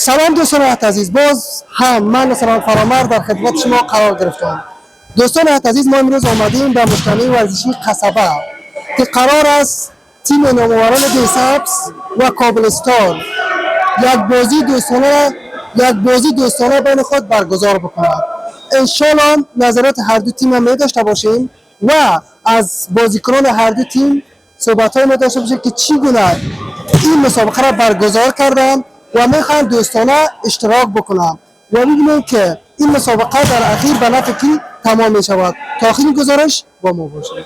سلام دوستان عزیز، باز هم من سلام فرامرد در خدمت شما قرار گرفتم. دوستان عزیز، ما امروز آمدیم به مجتمع ورزشی قصبه که قرار است تیم نوآوران دیسابس و کابلستان یک بازی دوستانه بین خود برگزار بکنند. انشالله نظرات هر دو تیم هم داشته باشیم و از بازیکنان هر دو تیم صحبت‌های ما داشته باشیم که چگونه این مسابقه را برگزار کردند و میخوام دوستانه اشتراک بکنم و ببینیم که این مسابقه در اخیر به نفع کی تمام می شود. تا آخرین گزارش با ما باشید.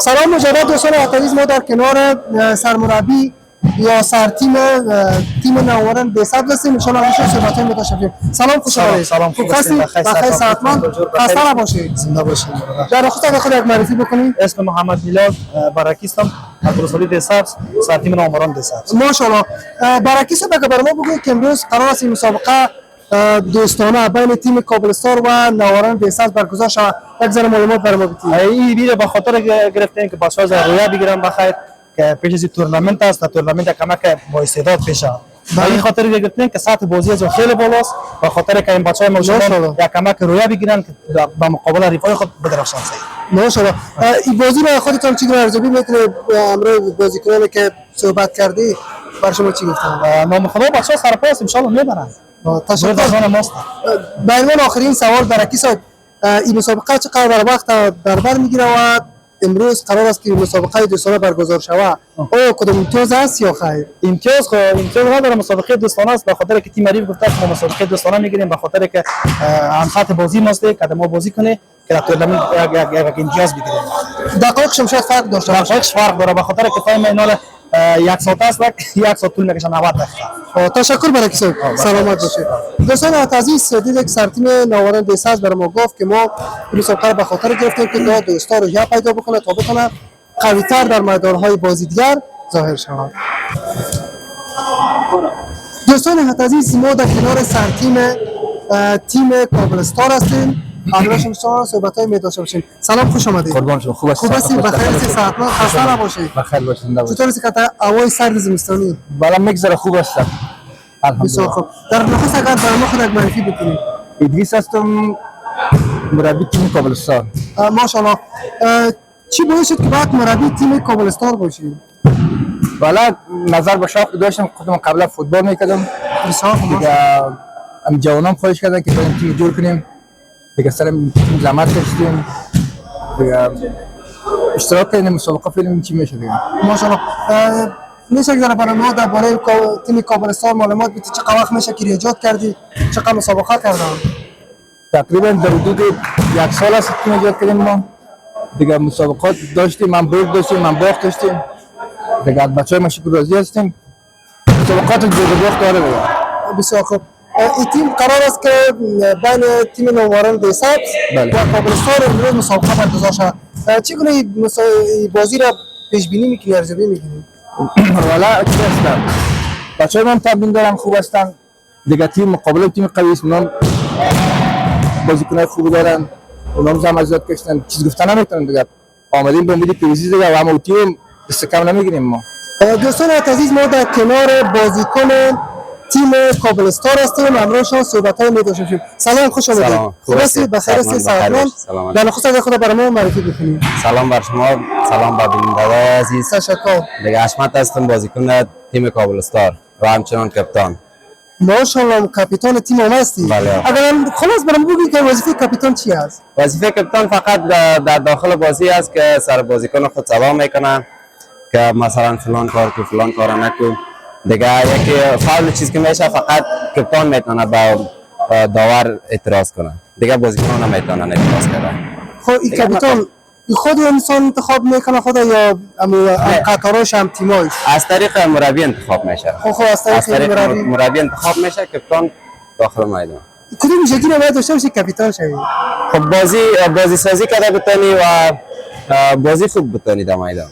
سلام مجدد دوستان عزیز، ما در کنار سرمربی یا سر تیم نوآوران دیسابس هستیم. ان شاء الله همیشه صحبت‌های ما داشته باشیم. سلام، خوش آمدید. سلام، خوب هستید؟ بخیر صحتمند، خسته نباشید. زنده باشید. در خصوص خود یک معرفی بکنید. اسم محمد میلاد برکی هستم، از رسولی دیسابس، سر تیم نوآوران دیسابس. ماشاءالله. برکی صاحب اگر برای ما بگوید که امروز قرار است این مسابقه دوستانه بین تیم کابلستان و نوآوران دیسابس برگزار شود، یک ذره معلومات برای ما بدید. این ویدیو به خاطر گرفتیم که بچه‌ها از رویا بگیرن بخیر که پیش از تورنمنت است، تورنمنت کمک با استعداد پیشه. به این خاطر گرفتیم که سطح بازی از خیلی بالاست، به خاطر که این بچه‌ها نوجوان یک کمک رویا بگیرن که به مقابل رفیقای خود بدرخشان. ماشاءالله. این بازی را خودتون چی ارزیابی می‌کنید؟ امروز بازیکنانی که صحبت کردی بر شما چی گفتن؟ نام خدا بچه‌ها سرپرست ان شاء الله میبرن. تشکر. برای آخرین سوال برکی صاحب، این مسابقه چقدر در وقت در بر میگیره و امروز قرار است که مسابقه دوستانه برگزار شود؟ او کدام امتیاز است یا خیر؟ امتیاز نداره، مسابقه دوستانه است، به خاطر که تیم ریف گفته ما مسابقه دوستانه میگیریم، به خاطر که هم سطح بازی ماست که ما بازی کنه که در تورنمنت یک امتیاز بگیریم. دقایق شما شاید فرق داشته باشه. دقایق فرق داره، به خاطر که تایم اینا یک ساعت است، یک ساعت طول میکشه 90 دقیقه. تشکر برکی صاحب، سلامت باشید. دوستان عزیز، دیدید سر تیم نوآوران دیسابس برای ما گفت که ما مسابقه به خاطر گرفتیم که دو دوستا رو یا پیدا بکنه تا بتونه قوی‌تر در میدان‌های بازی دیگر ظاهر شود. دوستان عزیز، ما در کنار سر تیم کابلستان هستیم. همراه شما صحبت‌های می داشته باشیم. سلام، خوش آمدید. قربان شما. خوب هستید؟ بخیر هستید؟ صحتمند، خسته نباشید. بخیر باشید. چطور است که هوای سرد زمستانی؟ بالا میگذره، خوب است. بسیار خوب. در نخست اگر برای ما خود یک معرفی بکنید. ادریس هستم، مربی تیم کابلستان. ماشاءالله. چی باعث شد که بعد مربی تیم کابلستان باشید؟ بالا نظر به شوق داشتم، خودم قبلا فوتبال میکردم. بسیار خوب. دیگه ام جوانام خواهش کردن که بریم تیم جور کنیم. دیگه سرم تیم زحمت کشیدیم. دیگه اشتراک کردیم مسابقه فیلم چی میشه دیگه. ماشاءالله. میشه که برای ما درباره تیم کابلستان معلومات بدید؟ چقدر وقت میشه که ایجاد کردی؟ چقدر مسابقه کردن؟ تقریبا در حدود یک سال است که ایجاد کردیم ما. دیگه مسابقات داشتیم، من برد داشتیم، من باخت داشتیم. دیگه بچه‌های ما شکر راضی هستیم. مسابقات دیگه باخت داره دیگه. بسیار خوب. این تیم قرار است که بین تیم نوآوران دیسابس و کابلستان امروز مسابقه برگزار شود. چگونه این بازی را پیش بینی می‌کنی، ارزیابی می‌کنی؟ والا چی هستن؟ بچه‌های من تمرین دارن، خوب هستن. دیگه تیم مقابل تیم قوی است، اونم بازیکن‌های خوب دارن، اونم زحمت زیاد کشیدن، چیز گفتن نمیتونن دیگه. آمدیم به امید پیروزی دیگه و همون تیم دست کم نمیگیریم ما. دوستان عزیز، ما در کنار بازیکن تیم کابلستان هستیم. همراه شما صحبت‌های می‌داشتیم. سلام، خوش آمدید. خوب هستید؟ بخیر هستید؟ سلام. در نخست از خود برای ما معرفی بکنید. سلام بر شما، سلام بر بینندگان عزیز. تشکر. دیگه حشمت هستم، بازیکن تیم کابلستان و همچنان کاپیتان. ماشاءالله، کاپیتان تیم هم هستی. بله. اگر خلاص برام بگید که وظیفه کاپیتان چی است؟ وظیفه کاپیتان فقط در داخل بازی است که سر بازیکن خود سلام میکنه که مثلا فلان کار کو فلان کار نکو. دیگه یکی فاول چیز که میشه فقط کاپیتان میتونه با داور اعتراض کنه. دیگه بازیکن نمیتونن اعتراض کنه. خب این کاپیتان خود انسان انتخاب میکنه خود یا قطاراش هم تیمایش؟ از طریق مربی انتخاب میشه. خب از طریق مربی انتخاب میشه، کاپیتان داخل میدان. کدوم ویژگی رو باید داشته باشی کاپیتان شوی؟ خب بازی سازی کرده بتونی و بازی خوب بتونی در میدان.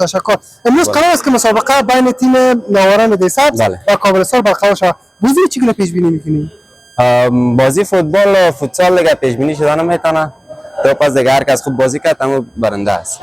تشکر. امروز قرار است که مسابقه بین تیم نوآوران دیسابس و کابلستان برقرار شود. بازی چگونه پیش بینی میکنی؟ بازی فوتبال و فوتسال دیگه پیش بینی شده نمیتونه. تو پس دیگه هر کس خوب بازی کرد همون برنده است.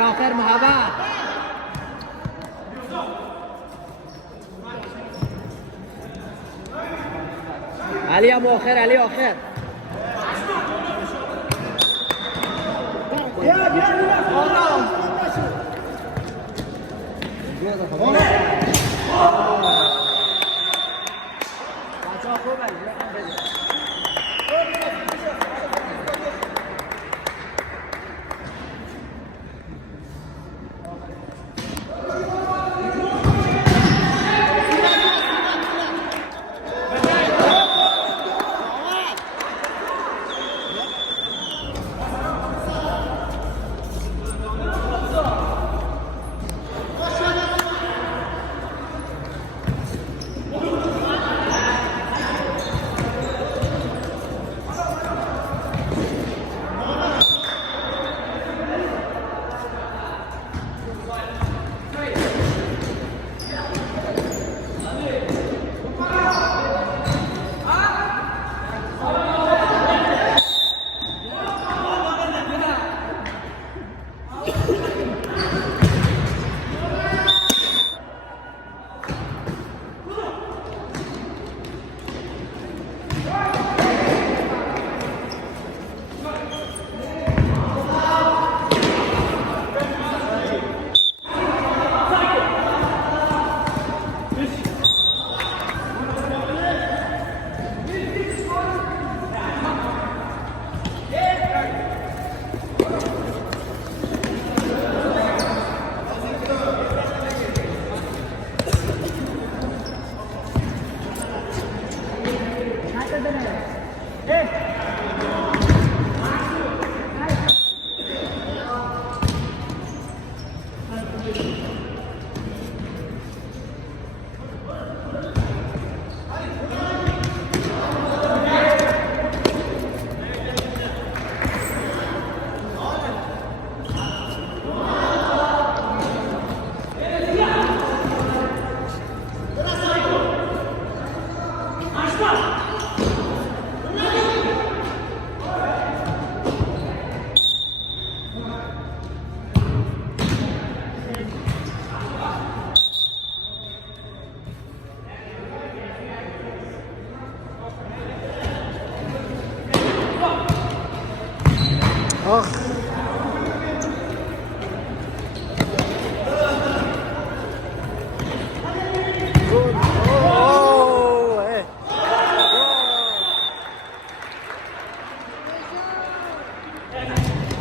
آخر محبت علی هم آخر علی آخر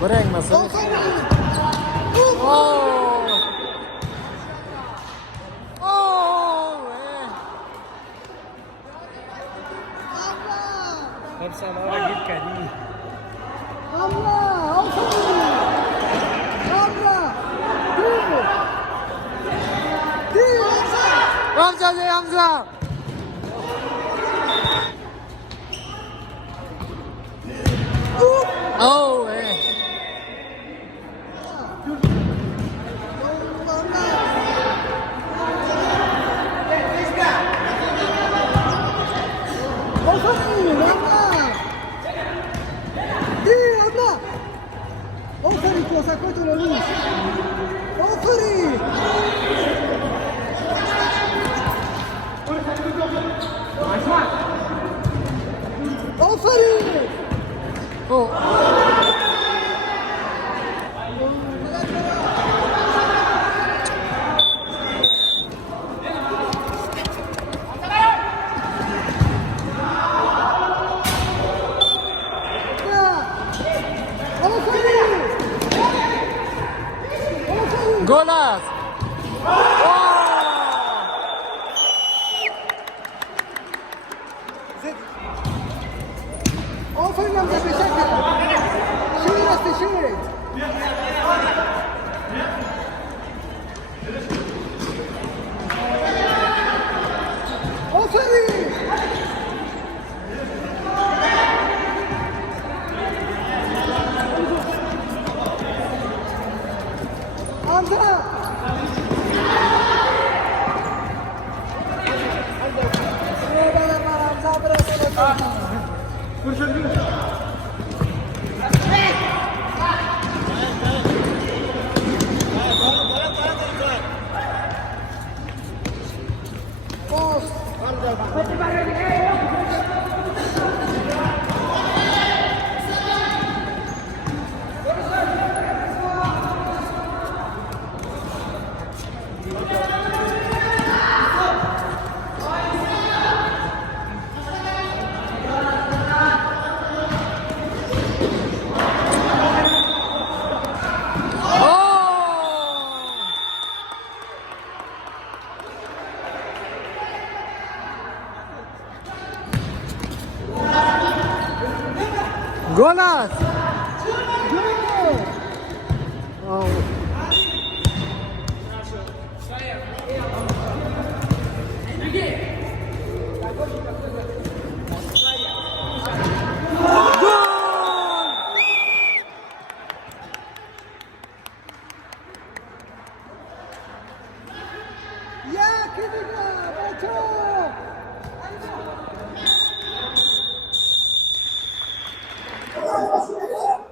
برنگ مثلا خب سلام گیر کردی حمزه اوه گل است. آفرین امجد بشکل شیر است شیر آفرین امجد گل است.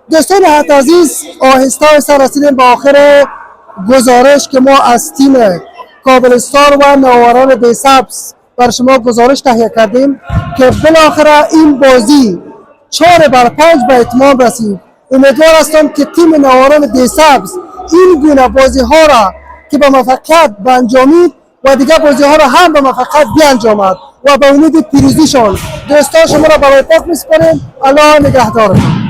دوستان حت عزیز آهسته آهسته رسیدیم به آخر گزارش که ما از تیم کابلستان و نواران بیسبز بر شما گزارش تهیه کردیم که بالاخره این بازی 4-5 به اتمام رسید. امیدوار هستم که تیم نواران بیسبز این گونه بازی ها را که به موفقیت بانجامید و دیگر بازی ها را هم به موفقیت بیانجامد و به امید پیروزیشان دوستان شما را برای پاک میسپاریم. الله نگهدارتان.